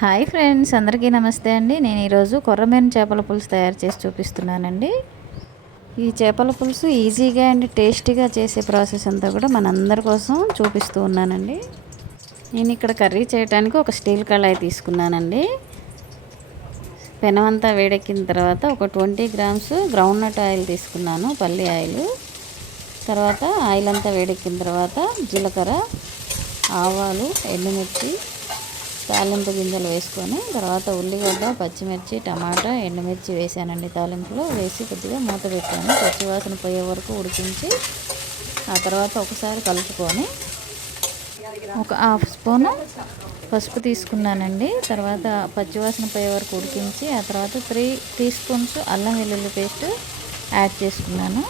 Hi friends అందరికీ నమస్తే అండి. నేను ఈరోజు కొర్రమీన చేపల పులుసు తయారు చేసి చూపిస్తున్నానండి. ఈ చేపల పులుసు ఈజీగా అండ్ టేస్టీగా చేసే ప్రాసెస్ అంతా కూడా మనందరి కోసం చూపిస్తూ ఉన్నానండి. నేను ఇక్కడ కర్రీ చేయడానికి ఒక స్టీల్ కళాయి తీసుకున్నానండి. పెనం అంతా వేడెక్కిన తర్వాత ఒక twenty grams ground nut oil తీసుకున్నాను పల్లి ఆయిల్. తర్వాత ఆయిల్ అంతా వేడెక్కిన తర్వాత జీలకర్ర ఆవాలు ఎండుమిర్చి తాలింపు గింజలు వేసుకొని తర్వాత ఉల్లిగడ్డ పచ్చిమిర్చి టమాటా ఎండుమిర్చి వేసానండి తాలింపులో. వేసి కొద్దిగా మూత పెట్టాను. పచ్చివాసన పోయే వరకు ఉడికించి ఆ తర్వాత ఒకసారి కలుపుకొని ఒక హాఫ్ స్పూను పసుపు తీసుకున్నానండి. తర్వాత పచ్చివాసన పోయే వరకు ఉడికించి ఆ తర్వాత త్రీ టీ స్పూన్స్ అల్లం వెల్లుల్లి పేస్ట్ యాడ్ చేసుకున్నాను.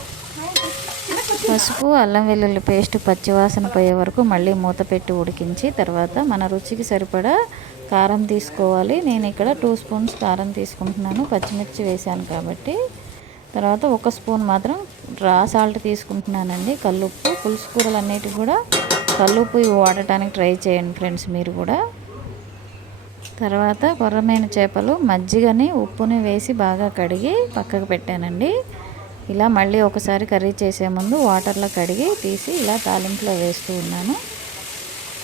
పసుపు అల్లం వెల్లుల్లి పేస్ట్ పచ్చివాసన పోయే వరకు మళ్ళీ మూత పెట్టి ఉడికించి తర్వాత మన రుచికి సరిపడా కారం తీసుకోవాలి. నేను ఇక్కడ టూ స్పూన్స్ కారం తీసుకుంటున్నాను. పచ్చిమిర్చి వేసాను కాబట్టి. తర్వాత ఒక స్పూన్ మాత్రం రా సాల్ట్ తీసుకుంటున్నానండి. కల్లుప్పు పులుసు కూరలు అన్నిటికి కూడా కల్లుప్పు వాడటానికి ట్రై చేయండి ఫ్రెండ్స్ మీరు కూడా. తర్వాత కొర్రమైన చేపలు మజ్జిగని ఉప్పుని వేసి బాగా కడిగి పక్కకు పెట్టానండి. ఇలా మళ్ళీ ఒకసారి కర్రీ చేసే ముందు వాటర్లో కడిగి తీసి ఇలా తాలింపులో వేస్తూ ఉన్నాను.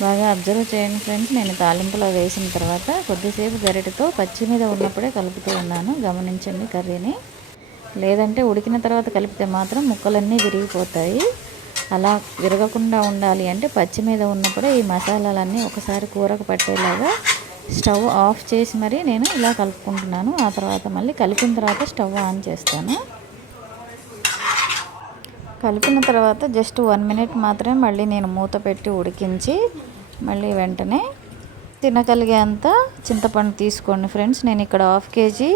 బాగా అబ్జర్వ్ చేయండి ఫ్రెండ్స్ నేను తాలింపులో వేసిన తర్వాత కొద్దిసేపు గరిటతో పచ్చి మీద ఉన్నప్పుడే కలుపుతూ ఉన్నాను గమనించండి కర్రీని. లేదంటే ఉడికిన తర్వాత కలిపితే మాత్రం ముక్కలన్నీ విరిగిపోతాయి. అలా విరగకుండా ఉండాలి అంటే పచ్చి మీద ఉన్నప్పుడే ఈ మసాలాలన్నీ ఒకసారి కూరకు పట్టేలాగా స్టవ్ ఆఫ్ చేసి మరి నేను ఇలా కలుపుకుంటున్నాను. ఆ తర్వాత మళ్ళీ కలిపిన తర్వాత స్టవ్ ఆన్ చేస్తాను. కలిపిన తర్వాత జస్ట్ వన్ మినిట్ మాత్రమే మళ్ళీ నేను మూత పెట్టి ఉడికించి మళ్ళీ వెంటనే తినగలిగేంత చింతపండు తీసుకోండి ఫ్రెండ్స్. నేను ఇక్కడ హాఫ్ కేజీ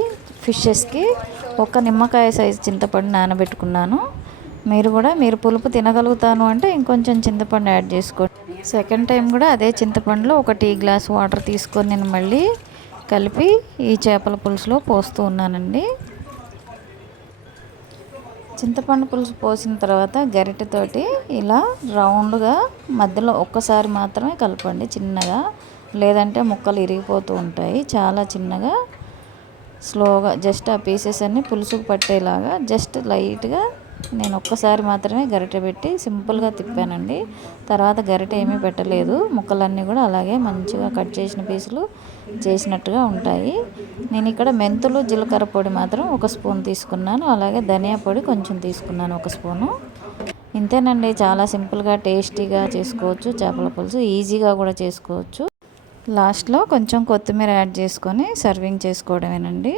ఫిషెస్కి ఒక నిమ్మకాయ సైజు చింతపండు నానబెట్టుకున్నాను. మీరు కూడా మీరు పులుపు తినగలుగుతాను అంటే ఇంకొంచెం చింతపండు యాడ్ చేసుకోండి. సెకండ్ టైం కూడా అదే చింతపండులో ఒక టీ గ్లాస్ వాటర్ తీసుకొని నేను మళ్ళీ కలిపి ఈ చేపల పులుసులో పోస్తూ ఉన్నానండి. చింతపండు పులుసు పోసిన తర్వాత గరిటెతోటి ఇలా రౌండ్గా మధ్యలో ఒక్కసారి మాత్రమే కలపండి చిన్నగా. లేదంటే ముక్కలు ఇరిగిపోతూ ఉంటాయి. చాలా చిన్నగా స్లోగా జస్ట్ ఆ పీసెస్ అన్నీ పులుసుకు పట్టేలాగా జస్ట్ లైట్గా నేను ఒక్కసారి మాత్రమే గరిటె పెట్టి సింపుల్గా తిప్పానండి. తర్వాత గరిటె ఏమీ పెట్టలేదు. ముక్కలన్నీ కూడా అలాగే మంచిగా కట్ చేసిన పీసులు చేసినట్టుగా ఉంటాయి. నేను ఇక్కడ మెంతులు జీలకర్ర పొడి మాత్రం ఒక స్పూన్ తీసుకున్నాను. అలాగే ధనియా పొడి కొంచెం తీసుకున్నాను ఒక స్పూను. ఇంతేనండి చాలా సింపుల్గా టేస్టీగా చేసుకోవచ్చు. చేపల పులుసు ఈజీగా కూడా చేసుకోవచ్చు. లాస్ట్లో కొంచెం కొత్తిమీర యాడ్ చేసుకొని సర్వింగ్ చేసుకోవడమేనండి.